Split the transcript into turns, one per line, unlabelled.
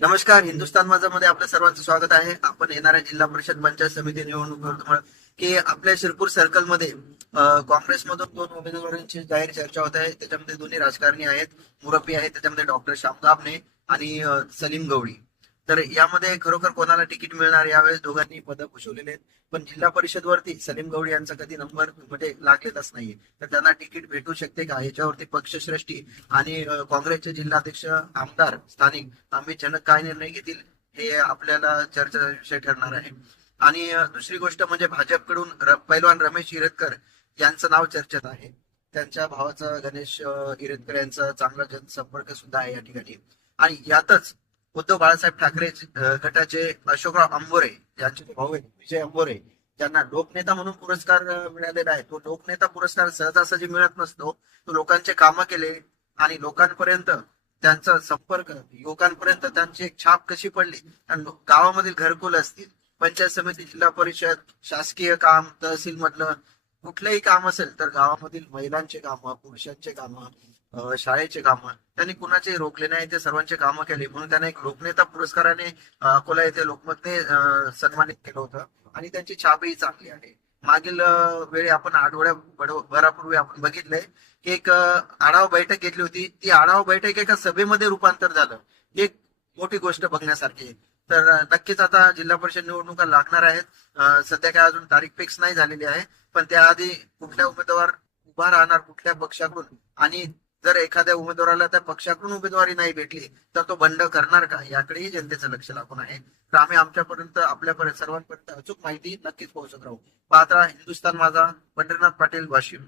नमस्कार हिंदुस्तान माझा मध्ये आपलं सर्वांचं स्वागत आहे. आपण येणाऱ्या जिल्हा परिषद पंचायत समिती निवडणूक की आपल्या शिरपूर सर्कलमध्ये काँग्रेसमधून दोन उमेदवारांची जाहीर चर्चा होत आहे. त्याच्यामध्ये दोन्ही राजकारणी आहेत. मुरब्बी आहेत. त्याच्यामध्ये डॉक्टर श्यामदाबने आणि सलीम गवळी. तर यामध्ये खरोखर कोणाला तिकीट मिळणार यावेळेस दोघांनी पदं भूषवलेले आहेत. पण जिल्हा परिषद वरती सलीम गौड यांचा कधी नंबर म्हणजे लागलेलाच नाहीये. तर त्यांना तिकीट भेटू शकते का? याच्यावरती पक्षश्रेष्ठी आणि काँग्रेसचे जिल्हाध्यक्ष आमदार स्थानिक अमित जनक काय निर्णय घेतील हे आपल्याला चर्चा विषय ठरणार आहे. आणि दुसरी गोष्ट म्हणजे भाजपकडून पैलवान रमेश इरतकर यांचं नाव चर्चेत आहे. त्यांच्या भावाचा गणेश हिरतकर इरतकर यांचा चांगला जनसंपर्क सुद्धा आहे या ठिकाणी. आणि यातच उद्धव बाळासाहेब ठाकरे गटाचे अशोकराव अंबोरे यांचे भाऊ आहेत विजय अंबोरे. ज्यांना लोकनेता म्हणून पुरस्कार मिळालेला आहे. तो लोकनेता पुरस्कार सहजासहजी मिळत नसतो. तो लोकांचे कामं केले आणि लोकांपर्यंत त्यांचा संपर्क युवकांपर्यंत त्यांची एक छाप कशी पडली? आणि गावामधील घरकुल असतील पंचायत समिती जिल्हा परिषद शासकीय काम तहसील मधलं कुठलंही काम असेल तर गावामधील महिलांचे कामं पुरुषांचे कामं शाळेचे कामं त्यांनी कुणाचे रोखले नाही ते सर्वांचे कामं केले. म्हणून त्यांना एक लोकनेता पुरस्काराने अकोला येथे लोकमतने सन्मानित केलं होतं. आणि त्यांची छापही चांगली आहे. मागील वेळी आपण आठवड्या भरापूर्वी आपण बघितलंय की एक आढावा बैठक घेतली होती. ती आढावा बैठक एका सभेमध्ये रूपांतर झालं. ही एक मोठी गोष्ट बघण्यासारखी आहे. तर नक्कीच आता जिल्हा परिषद निवडणुका लागणार आहेत. सध्या काय अजून तारीख फिक्स नाही झालेली आहे. पण त्याआधी कुठल्या उमेदवार उभा राहणार कुठल्या पक्षाकडून आणि जर एखाद्या उमेदवाराला त्या पक्षाकडून उमेदवारी नाही भेटली तर तो बंड करणार का? याकडेही जनतेचं लक्ष लागून आहे. तर आम्ही आमच्यापर्यंत आपल्यापर्यंत सर्वांपर्यंत अचूक माहिती नक्कीच पोहोचत राहू. पाहता हिंदुस्थान माझा पंढरीनाथ पाटील वाशिम.